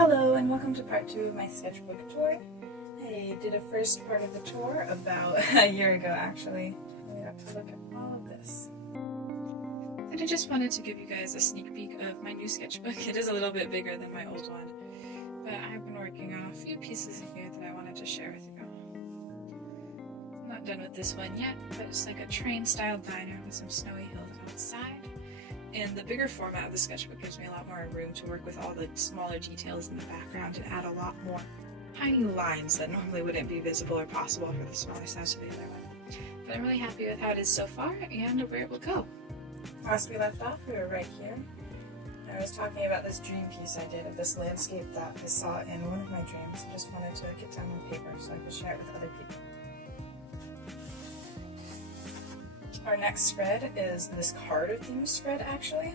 Hello and welcome to part 2 of my sketchbook tour. I did a first part of the tour about a year ago actually. We got to look at all of this. And I just wanted to give you guys a sneak peek of my new sketchbook. It is a little bit bigger than my old one, but I've been working on a few pieces in here that I wanted to share with you. I'm not done with this one yet, but it's like a train style diner with some snowy hills outside. And the bigger format of the sketchbook gives me a lot more room to work with all the smaller details in the background and add a lot more tiny lines that normally wouldn't be visible or possible for the smaller size of the other one. But I'm really happy with how it is so far and where it will go. Last we left off, we were right here. I was talking about this dream piece I did of this landscape that I saw in one of my dreams. I just wanted to get down on paper so I could share it with other people. Our next spread is this card theme spread actually.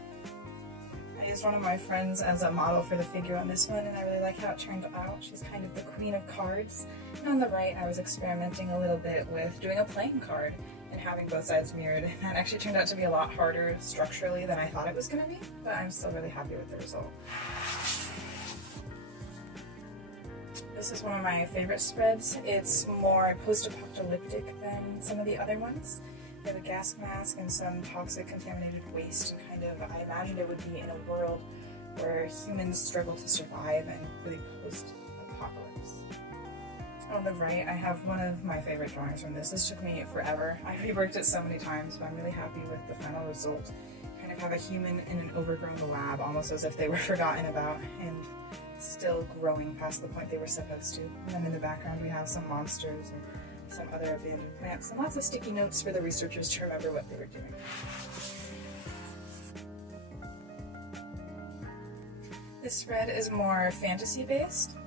I used one of my friends as a model for the figure on this one and I really like how it turned out. She's kind of the queen of cards. And on the right I was experimenting a little bit with doing a playing card and having both sides mirrored. And that actually turned out to be a lot harder structurally than I thought it was going to be, but I'm still really happy with the result. This is one of my favorite spreads. It's more post-apocalyptic than some of the other ones. We have a gas mask and some toxic contaminated waste, and kind of, I imagined it would be in a world where humans struggle to survive and really post-apocalypse. On the right, I have one of my favorite drawings from this. This took me forever. I reworked it so many times, but I'm really happy with the final result. Kind of have a human in an overgrown lab, almost as if they were forgotten about and still growing past the point they were supposed to. And then in the background we have some monsters and some other abandoned plants, and lots of sticky notes for the researchers to remember what they were doing. This spread is more fantasy based.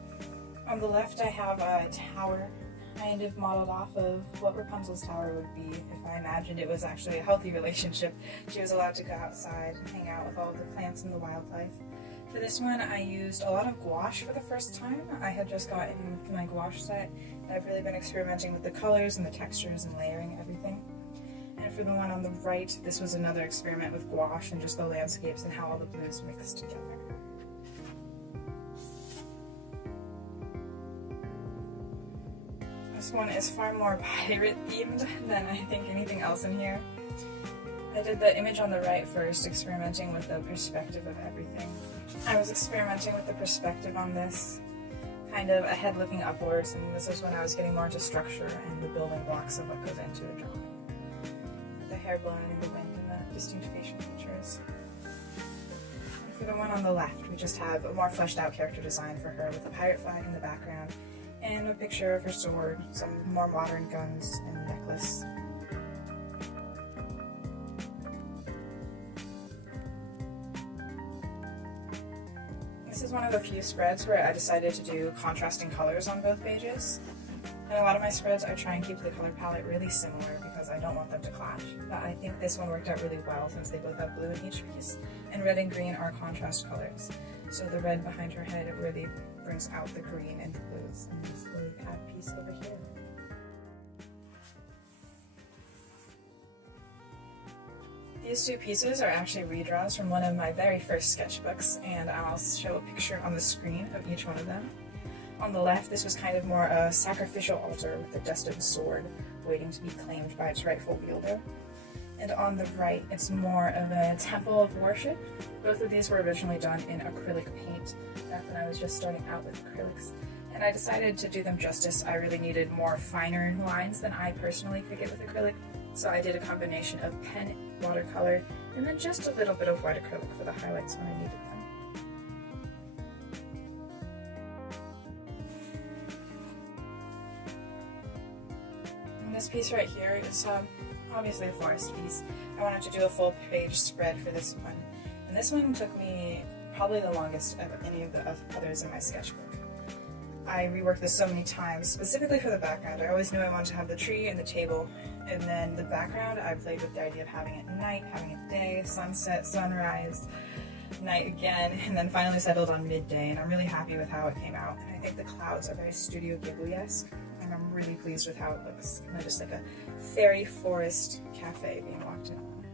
On the left I have a tower kind of modeled off of what Rapunzel's tower would be if I imagined it was actually a healthy relationship. She was allowed to go outside and hang out with all of the plants and the wildlife. For this one I used a lot of gouache for the first time. I had just gotten my gouache set. I've really been experimenting with the colors and the textures and layering everything. And for the one on the right, this was another experiment with gouache and just the landscapes and how all the blues mixed together. This one is far more pirate themed than I think anything else in here. I did the image on the right first, experimenting with the perspective of everything. I was experimenting with the perspective on this, kind of a head looking upwards, and this is when I was getting more into structure and the building blocks of what goes into a drawing. The hair blowing in the wind and the distinct facial features. And for the one on the left, we just have a more fleshed out character design for her with a pirate flag in the background and a picture of her sword, some more modern guns and necklace. This is one of the few spreads where I decided to do contrasting colors on both pages. And a lot of my spreads I try and keep the color palette really similar because I don't want them to clash. But I think this one worked out really well since they both have blue in each piece, and red and green are contrast colors. So the red behind her head really brings out the green and the blues in this really pad piece over here. These two pieces are actually redraws from one of my very first sketchbooks, and I'll show a picture on the screen of each one of them. On the left, this was kind of more a sacrificial altar with a dusted sword waiting to be claimed by its rightful wielder. And on the right, it's more of a temple of worship. Both of these were originally done in acrylic paint back when I was just starting out with acrylics. And I decided to do them justice. I really needed more finer lines than I personally could get with acrylic. So I did a combination of pen, watercolor, and then just a little bit of white acrylic for the highlights when I needed them. And this piece right here is obviously a forest piece. I wanted to do a full page spread for this one. And this one took me probably the longest of any of the others in my sketchbook. I reworked this so many times, specifically for the background. I always knew I wanted to have the tree and the table, and then the background I played with the idea of having it night, having it day, sunset, sunrise, night again, and then finally settled on midday, and I'm really happy with how it came out. And I think the clouds are very Studio Ghibli-esque, and I'm really pleased with how it looks. Kind of just like a fairy forest cafe being walked in on.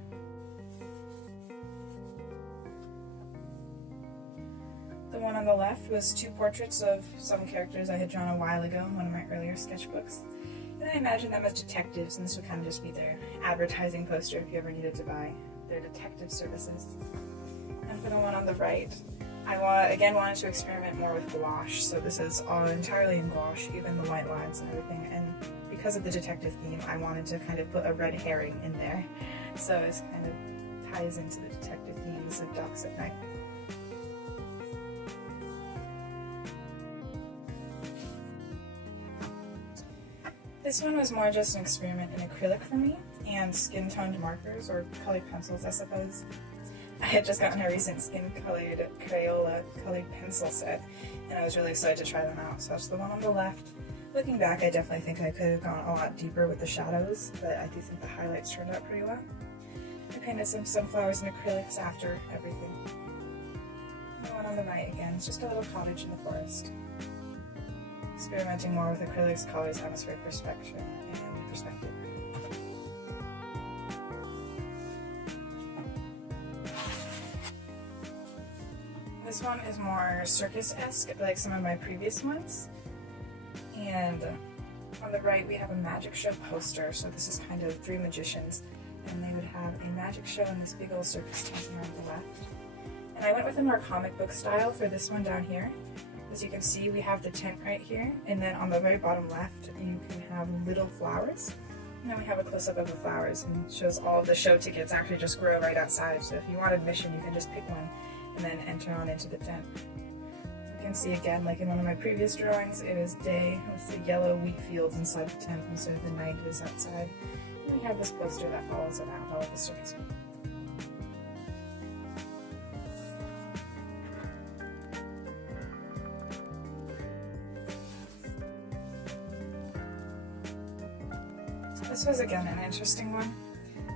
The one on the left was 2 portraits of some characters I had drawn a while ago in one of my earlier sketchbooks. And I imagined them as detectives, and this would kind of just be their advertising poster if you ever needed to buy their detective services. And for the one on the right, I again wanted to experiment more with gouache, so this is all entirely in gouache, even the white lines and everything. And because of the detective theme, I wanted to kind of put a red herring in there, so it kind of ties into the detective themes of Ducks at Night. This one was more just an experiment in acrylic for me, and skin-toned markers, or colored pencils, I suppose. I had just gotten a recent skin-colored Crayola colored pencil set, and I was really excited to try them out, so that's the one on the left. Looking back, I definitely think I could have gone a lot deeper with the shadows, but I do think the highlights turned out pretty well. I painted some sunflowers and acrylics after everything. And the one on the right, again, it's just a little cottage in the forest. Experimenting more with acrylics, colors, atmospheric perspective, and perspective. This one is more circus-esque, like some of my previous ones. And on the right we have a magic show poster, so this is kind of 3 magicians, and they would have a magic show in this big old circus tent here on the left. And I went with a more comic book style for this one down here. As you can see, we have the tent right here, and then on the very bottom left you can have little flowers. And then we have a close-up of the flowers, and it shows all of the show tickets actually just grow right outside, so if you want admission you can just pick one and then enter on into the tent. You can see again, like in one of my previous drawings, it is day with the yellow wheat fields inside the tent instead of the night is outside. And we have this poster that follows around all of the circus. This was again an interesting one.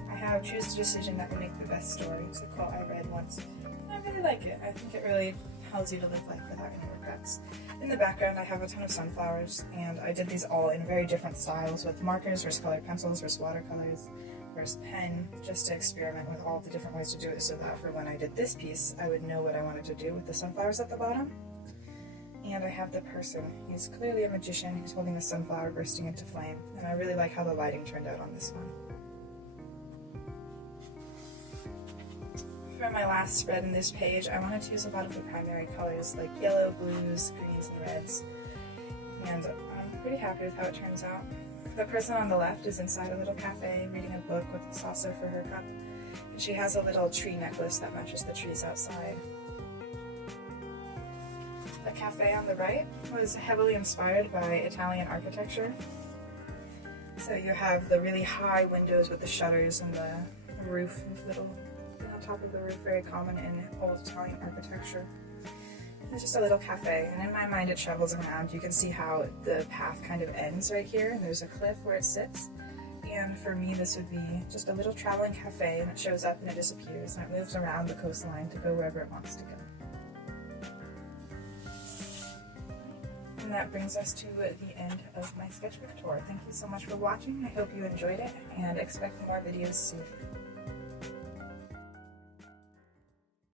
I have choose the decision that will make the best story. It's a quote I read once. I really like it. I think it really tells you to live life without any regrets. In the background I have a ton of sunflowers, and I did these all in very different styles with markers versus colored pencils versus watercolors versus pen, just to experiment with all the different ways to do it so that for when I did this piece I would know what I wanted to do with the sunflowers at the bottom. And I have the person. He's clearly a magician. He's holding a sunflower bursting into flame, and I really like how the lighting turned out on this one. For my last spread in this page, I wanted to use a lot of the primary colors like yellow, blues, greens, and reds. And I'm pretty happy with how it turns out. The person on the left is inside a little cafe reading a book with a saucer for her cup. And she has a little tree necklace that matches the trees outside. The cafe on the right was heavily inspired by Italian architecture. So you have the really high windows with the shutters and the roof with little on top of the roof, very common in old Italian architecture. It's just a little cafe, and in my mind it travels around. You can see how the path kind of ends right here, and there's a cliff where it sits. And for me this would be just a little traveling cafe, and it shows up and it disappears, and it moves around the coastline to go wherever it wants to go. And that brings us to the end of my sketchbook tour. Thank you so much for watching. I hope you enjoyed it, and expect more videos soon.